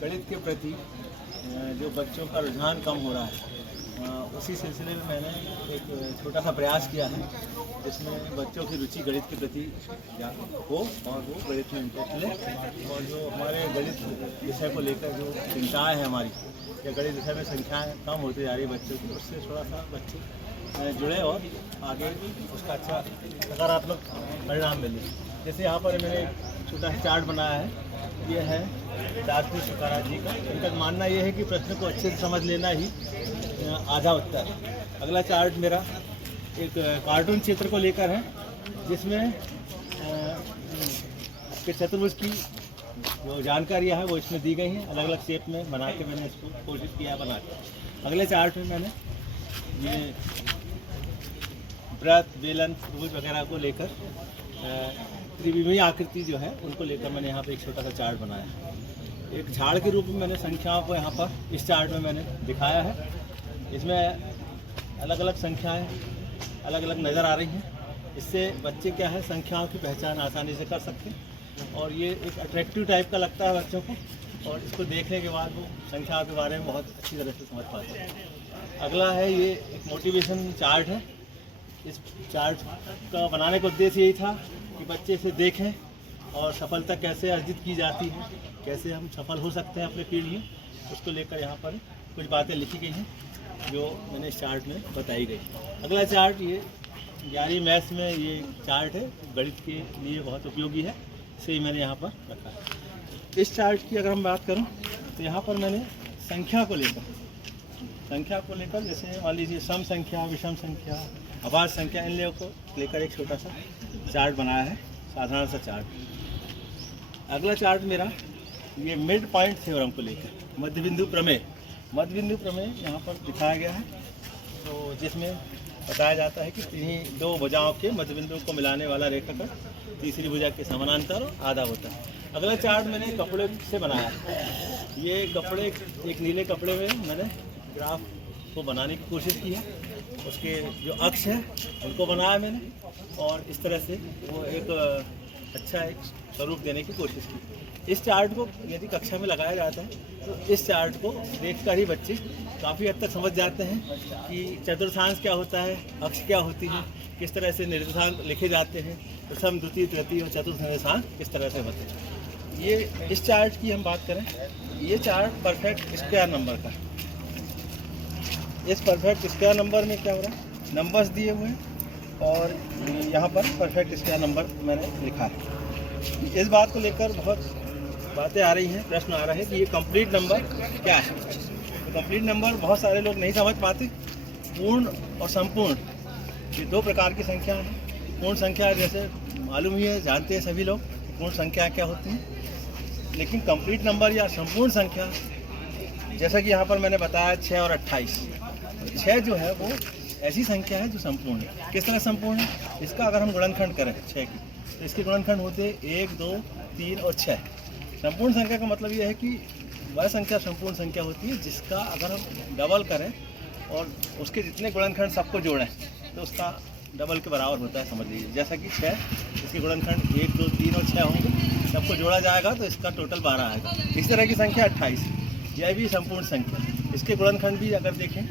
गणित के प्रति जो बच्चों का रुझान कम हो रहा है, उसी सिलसिले में मैंने एक छोटा सा प्रयास किया है जिसमें बच्चों की रुचि गणित के प्रति हो और वो गणित में इंटरेस्ट लें। और जो हमारे गणित विषय को लेकर जो चिंताएँ हैं हमारी, या गणित विषय में संख्याएँ कम होती जा रही बच्चों की, उससे थोड़ा सा बच्चे जुड़े और आगे उसका अच्छा सकारात्मक परिणाम मिले। जैसे यहाँ पर मैंने एक छोटा सा चार्ट बनाया है, ये है दार्शनिक सुकारात जी का। इनका मानना ये है कि प्रश्न को अच्छे से समझ लेना ही आधा उत्तर है। अगला चार्ट मेरा एक कार्टून चित्र को लेकर है, जिसमें चतुर्भुज की जो जानकारियाँ हैं वो इसमें दी गई हैं। अलग अलग शेप में बना के मैंने इसको कोशिश किया है बना के। अगले चार्ट में मैंने ये वृत्त, बेलन, त्रिभुज वगैरह को लेकर त्रिविमीय आकृति जो है उनको लेकर मैंने यहाँ पे एक छोटा सा चार्ट बनाया है। एक झाड़ के रूप में मैंने संख्याओं को यहाँ पर इस चार्ट में मैंने दिखाया है। इसमें अलग अलग संख्याएं अलग अलग नज़र आ रही हैं। इससे बच्चे क्या है संख्याओं की पहचान आसानी से कर सकते हैं और ये एक अट्रैक्टिव टाइप का लगता है बच्चों को, और इसको देखने के बाद वो संख्याओं के बारे में बहुत अच्छी तरह से समझ पाते हैं। अगला है ये एक मोटिवेशन चार्ट है। इस चार्ट का बनाने का उद्देश्य यही था कि बच्चे इसे देखें और सफलता कैसे अर्जित की जाती है, कैसे हम सफल हो सकते हैं अपने फील्ड में, उसको लेकर यहाँ पर कुछ बातें लिखी गई हैं जो मैंने इस चार्ट में बताई गई। अगला चार्ट ये 11वीं मैथ्स में ये चार्ट है, गणित के लिए बहुत उपयोगी है, इसे ही मैंने यहाँ पर रखा है। इस चार्ट की अगर हम बात करूँ तो यहाँ पर मैंने संख्या को लेकर जैसे मान लीजिए सम संख्या, विषम संख्या, अभाज्य संख्या, इन लोगों को लेकर एक छोटा सा चार्ट बनाया है, साधारण सा चार्ट। अगला चार्ट मेरा ये मिड पॉइंट थ्योरम को लेकर मध्यबिंदु प्रमेय यहाँ पर दिखाया गया है, तो जिसमें बताया जाता है कि इन्हीं दो भुजाओं के मध्यबिंदु को मिलाने वाला रेखाखंड तीसरी भुजा के समानांतर और आधा होता है। अगला चार्ट मैंने कपड़े से बनाया है। ये कपड़े, एक नीले कपड़े में मैंने ग्राफ को बनाने की कोशिश की है, उसके जो अक्ष है उनको बनाया मैंने और इस तरह से वो एक अच्छा एक स्वरूप देने की कोशिश की। इस चार्ट को यदि कक्षा में लगाया जाता है तो इस चार्ट को देखकर ही बच्चे काफ़ी हद तक समझ जाते हैं कि चतुर्थांश क्या होता है, अक्ष क्या होती है, किस तरह से निर्देशांक लिखे जाते हैं, प्रथम, द्वितीय, तृतीय और चतुर्थ निर्देशांक किस तरह से होते हैं। ये इस चार्ट की हम बात करें, ये चार्ट परफेक्ट स्क्वायर नंबर का। इस परफेक्ट स्क्वायर नंबर में क्या हो रहा है, नंबर्स दिए हुए हैं और यहाँ पर परफेक्ट स्क्वायर नंबर मैंने लिखा है। इस बात को लेकर बहुत बातें आ रही हैं, प्रश्न आ रहा है कि ये कंप्लीट नंबर क्या है। तो कंप्लीट नंबर बहुत सारे लोग नहीं समझ पाते। पूर्ण और संपूर्ण ये दो प्रकार की संख्या हैं। पूर्ण संख्या जैसे मालूम ही है, जानते हैं सभी लोग पूर्ण संख्या क्या होती है, लेकिन कंप्लीट नंबर या संपूर्ण संख्या जैसा कि यहाँ पर मैंने बताया 6 और 28। 6 जो है वो ऐसी संख्या है जो संपूर्ण है। किस तरह संपूर्ण है, इसका अगर हम गुणनखंड करें 6 की तो इसके गुणनखंड होते 1, 2, 3 और 6। संपूर्ण संख्या का मतलब यह है कि वह संख्या संपूर्ण संख्या होती है जिसका अगर हम डबल करें और उसके जितने गुणनखंड सबको जोड़ें तो उसका डबल के बराबर होता है, समझ लीजिए। जैसा कि 6, इसके गुणनखंड 1, 2, 3 और 6 होंगे, सबको जोड़ा जाएगा तो इसका टोटल 12 आएगा। इस तरह की संख्या 28, यह भी संपूर्ण संख्या। इसके गुणनखंड भी अगर देखें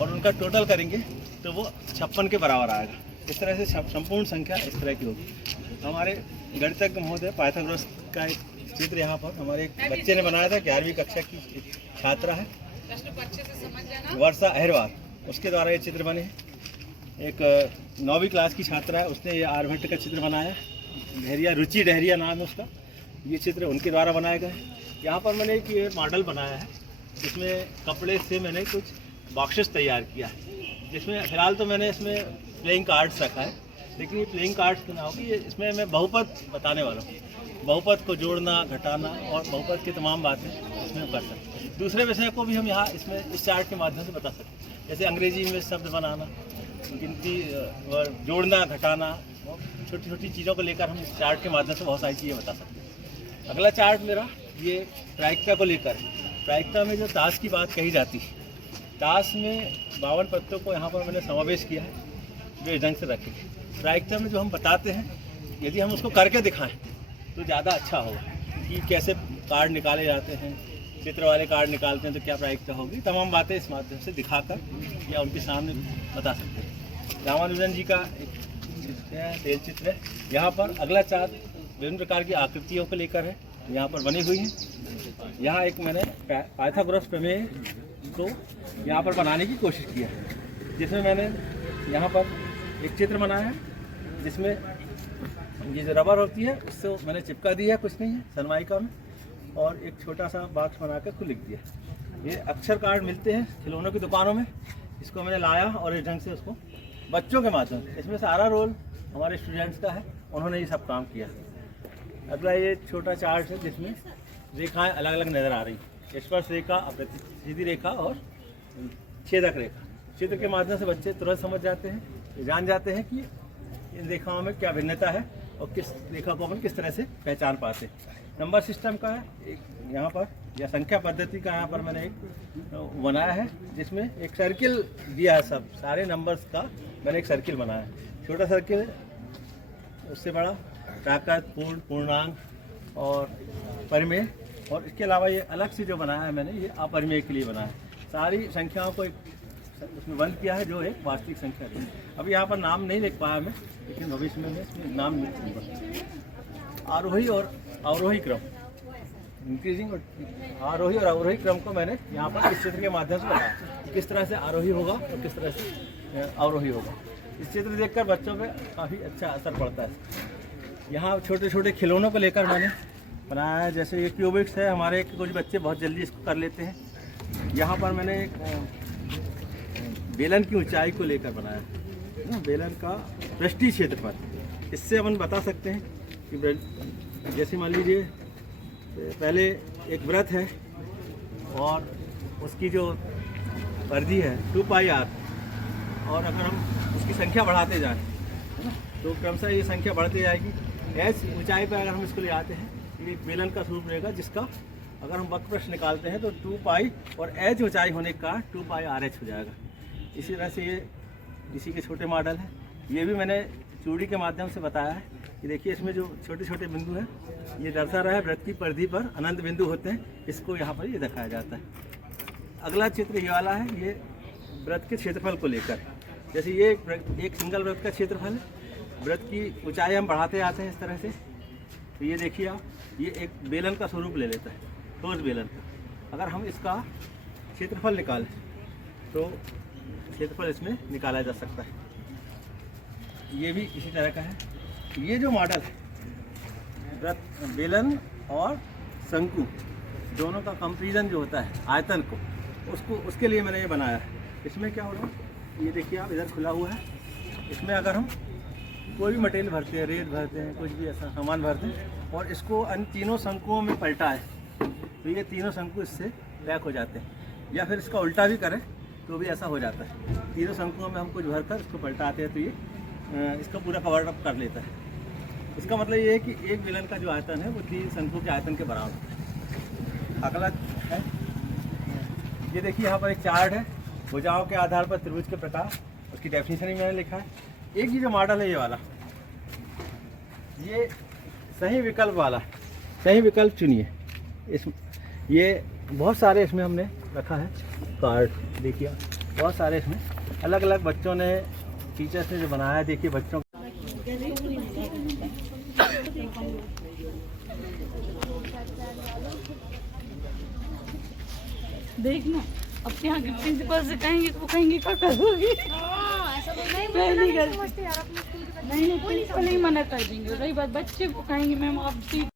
और उनका टोटल करेंगे तो वो 56 के बराबर आएगा। इस तरह से संपूर्ण संख्या इस तरह की होगी। हमारे गणितज्ञ महोदय पाइथागोरस का एक चित्र यहाँ पर हमारे एक बच्चे ने बनाया था, 11वीं कक्षा की छात्रा है वर्षा अहिरवार, उसके द्वारा ये चित्र बने हैं। एक 9वीं क्लास की छात्रा है, उसने ये आर्यभट्ट का चित्र बनाया, रुचि डहरिया नाम है उसका। ये चित्र उनके द्वारा बनाए गए। यहाँ पर मैंने एक ये मॉडल बनाया है जिसमें कपड़े से मैंने कुछ बॉक्सेस तैयार किया है, जिसमें फ़िलहाल तो मैंने इसमें प्लेइंग कार्ड्स रखा है, लेकिन ये प्लेइंग कार्ड्स ना होगी, ये इसमें मैं बहुपद बताने वाला हूँ। बहुपद को जोड़ना, घटाना और बहुपद की तमाम बातें इसमें कर सकते हैं। दूसरे विषय को भी हम यहाँ इसमें इस चार्ट के माध्यम से बता सकते हैं, जैसे अंग्रेजी में शब्द बनाना, गिनती, जोड़ना, घटाना, छोटी छोटी चीज़ों को लेकर हम इस चार्ट के माध्यम से बहुत सारी चीज़ें बता सकते हैं। अगला चार्ट मेरा ये प्रायिकता को लेकर है। प्रायिकता में जो ताश की बात कही जाती है, ताश में 52 पत्तों को यहाँ पर मैंने समावेश किया है जो इस ढंग से रखे। प्रायिकता में जो हम बताते हैं, यदि हम उसको करके दिखाएं तो ज़्यादा अच्छा होगा कि कैसे कार्ड निकाले जाते हैं, चित्र वाले कार्ड निकालते हैं तो क्या प्रायिकता होगी। तमाम बातें इस माध्यम से दिखाकर या उनके सामने बता सकते हैं। रामानुजन जी का एक तेल चित्र है। यहाँ पर अगला चार्ट विभिन्न प्रकार की आकृतियों को लेकर है, यहाँ पर बनी हुई है। यहाँ एक मैंने पाइथागोरस प्रमेय को यहाँ पर बनाने की कोशिश की है, जिसमें मैंने यहाँ पर एक चित्र बनाया है, जिसमें ये जो रबर होती है उससे मैंने चिपका दिया है, कुछ नहीं है सनमाइका में, और एक छोटा सा बॉक्स बनाकर उसको लिख दिया। ये अक्षर कार्ड मिलते हैं खिलौनों की दुकानों में, इसको मैंने लाया और इस ढंग से उसको बच्चों के माध्यम से, इसमें सारा रोल हमारे स्टूडेंट्स का है, उन्होंने ये सब काम किया। अगला ये छोटा चार्ट है जिसमें रेखाएं अलग अलग नज़र आ रही हैं, स्पर्श रेखा, सीधी रेखा और छेदक रेखा। चित्र के माध्यम से बच्चे तुरंत समझ जाते हैं, जान जाते हैं कि इन रेखाओं में क्या भिन्नता है और किस रेखा को अपन किस तरह से पहचान पाते हैं। नंबर सिस्टम का एक यहाँ पर या संख्या पद्धति का यहाँ पर मैंने एक बनाया है, जिसमें एक सर्किल दिया है, सब सारे नंबर्स का मैंने एक सर्किल बनाया है। छोटा सर्किल, उससे बड़ा ताकत, पूर्ण, पूर्णांक और परिमेय, और इसके अलावा ये अलग से जो बनाया है मैंने, ये अपरिमेय के लिए बनाया है। सारी संख्याओं को एक उसमें बंद किया है जो एक वास्तविक संख्या है। अब यहाँ पर नाम नहीं लिख पाया मैं, लेकिन भविष्य में मैं इसमें नाम लिखूंगा। आरोही और अवरोही क्रम, इंक्रीजिंग और आरोही और अवरोही क्रम को मैंने यहाँ पर इस चित्र के माध्यम से बताया, किस तरह से आरोही होगा और किस तरह से अवरोही होगा। इस चित्र देखकर बच्चों पे काफ़ी अच्छा असर पड़ता है। यहाँ छोटे छोटे खिलौनों को लेकर मैंने बनाया है, जैसे ये क्यूबिक्स है हमारे, कुछ बच्चे बहुत जल्दी इसको कर लेते हैं। यहाँ पर मैंने एक बेलन की ऊंचाई को लेकर बनाया है, बेलन का पृष्ठीय क्षेत्रफल। इससे अपन बता सकते हैं कि जैसे मान लीजिए पहले एक वृत्त है और उसकी जो परिधि है 2πr, और अगर हम उसकी संख्या बढ़ाते जाएं, है ना, तो क्रमशः ये संख्या बढ़ती जाएगी। एच ऊंचाई पर अगर हम इसको ले आते हैं, ये बेलन का स्वरूप रहेगा, जिसका अगर हम वक्र प्रश्न निकालते हैं तो 2π और एच ऊंचाई होने का 2πrh हो जाएगा। इसी तरह से ये इसी के छोटे मॉडल हैं। ये भी मैंने चूड़ी के माध्यम से बताया है कि देखिए इसमें जो छोटे छोटे बिंदु हैं, ये दर्शा रहा है वृत्त की परिधि पर अनंत बिंदु होते हैं, इसको यहाँ पर ये दिखाया जाता है। अगला चित्र ये वाला है, ये वृत्त के क्षेत्रफल को लेकर। जैसे ये एक सिंगल वृत्त का क्षेत्रफल है, वृत्त की ऊंचाई हम बढ़ाते आते हैं इस तरह से। तो ये देखिए आप, ये एक बेलन का स्वरूप ले लेता है, ठोस बेलन का। अगर हम इसका क्षेत्रफल निकालें तो क्षेत्रफल इसमें निकाला जा सकता है। ये भी इसी तरह का है। ये जो मॉडल है वृत्त, बेलन और शंकु दोनों का कंपेरिजन जो होता है आयतन को, उसके लिए मैंने ये बनाया है। इसमें क्या हो रहा है, ये देखिए आप, इधर खुला हुआ है। इसमें अगर हम कोई भी मटेरियल भरते हैं, रेत भरते हैं, कुछ भी ऐसा सामान भरते हैं, और इसको इन तीनों शंकुओं में पलटा है, तो ये तीनों शंकु इससे पैक हो जाते हैं। या फिर इसका उल्टा भी करें तो भी ऐसा हो जाता है। तीनों शंकुओं में हम कुछ भरकर इसको पलटाते हैं तो ये इसका पूरा कवर अप कर लेता है। इसका मतलब ये है कि एक बेलन का जो आयतन है वो 3 शंकु के आयतन के बराबर है। अगला है, ये देखिए यहाँ पर एक चार्ट है, भुजाओं के आधार पर त्रिभुज के प्रकार, उसकी डेफिनेशन ही मैंने लिखा है। एक ये जो मॉडल है ये वाला, ये सही विकल्प वाला, सही विकल्प चुनिए। ये बहुत सारे इसमें हमने रखा है कार्ड, देखिए बहुत सारे इसमें अलग अलग बच्चों ने, टीचर्स ने जो बनाया है। देखिए बच्चों देखना, अब यहाँ के प्रिंसिपल से कहेंगे तो कहेंगे क्या करोगी। पहली गलती नहीं, प्रिंसिपल नहीं मना कर देंगे। रही बात बच्चे को कहेंगे मैम आप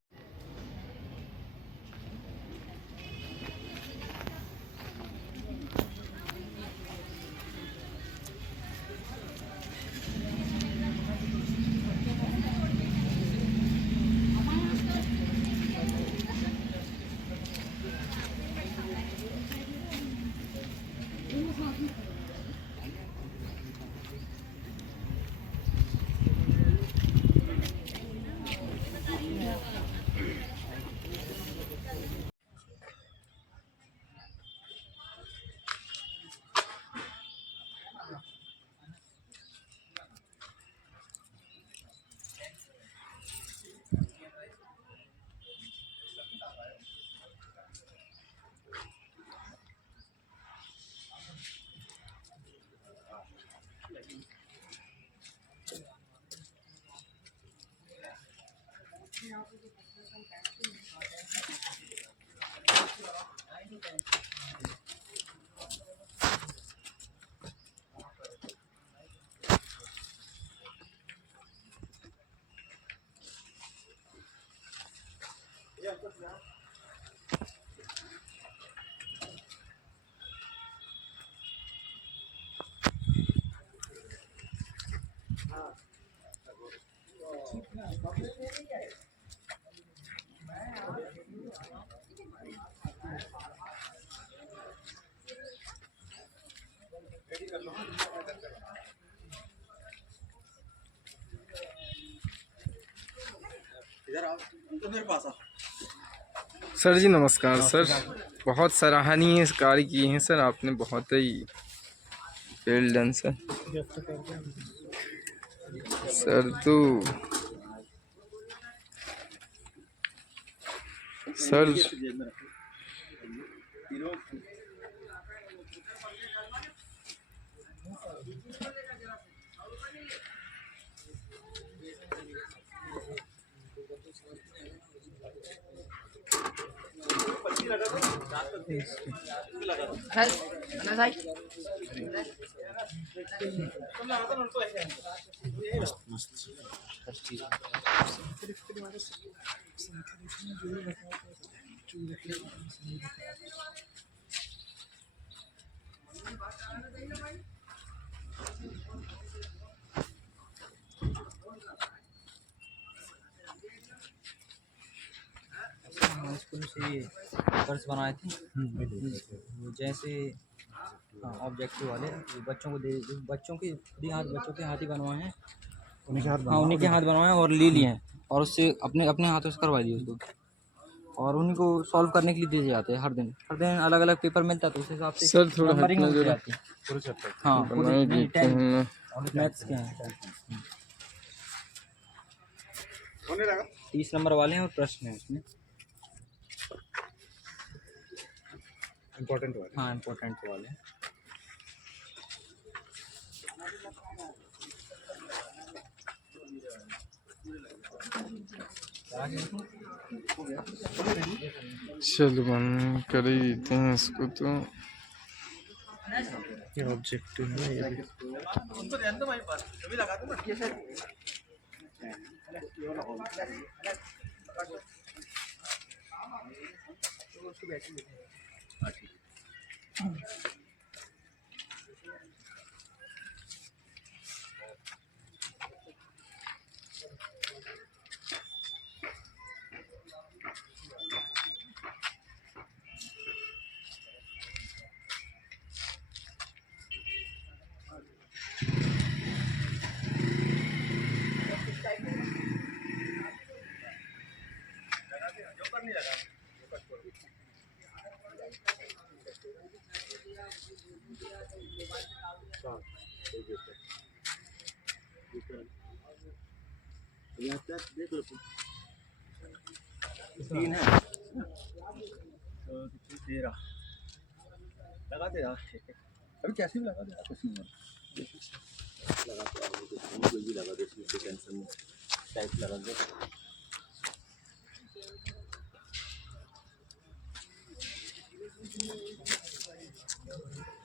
सर जी नमस्कार सर, बहुत सराहनीय कार्य किए हैं सर आपने, बहुत ही वेल डन सर। सर तो सर स्कूल से ये पर्स बनाए थे जैसे ऑब्जेक्टिव वाले बच्चों को दे, बच्चों के बच्चों के हाथ ही बनवाए हैं, उन्हीं के हाथ बनवाए और ले लिए हैं और उससे अपने अपने हाथों से करवा दिए उसको, और उन्हीं को सॉल्व करने के लिए दिए जाते हैं। हर दिन अलग अलग पेपर मिलता है तो उस हिसाब से सर थोड़ा नंबरिंग हटना हो जरा। जाती है। हाँ बनाए देते हैं। मैथ्स के हैं 30 नंबर वाले हैं और प्रश्न है उसमें इम्पोर्टेंट वाले। हाँ इम्पोर्टेंट वाले। चलो बंद कर ही देते हैं इसको तो। ये ऑब्जेक्टिव है ये भी। तीन है तो 13 लगा दे यार, अभी कैसे भी लगा दे यार, कुछ नहीं लगा दे, कोई भी लगा दे, इसमें टेंशन नहीं, टाइप लगा दे।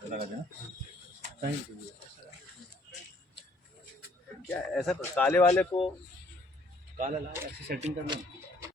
लगा देना क्या ऐसा काले वाले को काला ला ऐसी सेटिंग कर लो।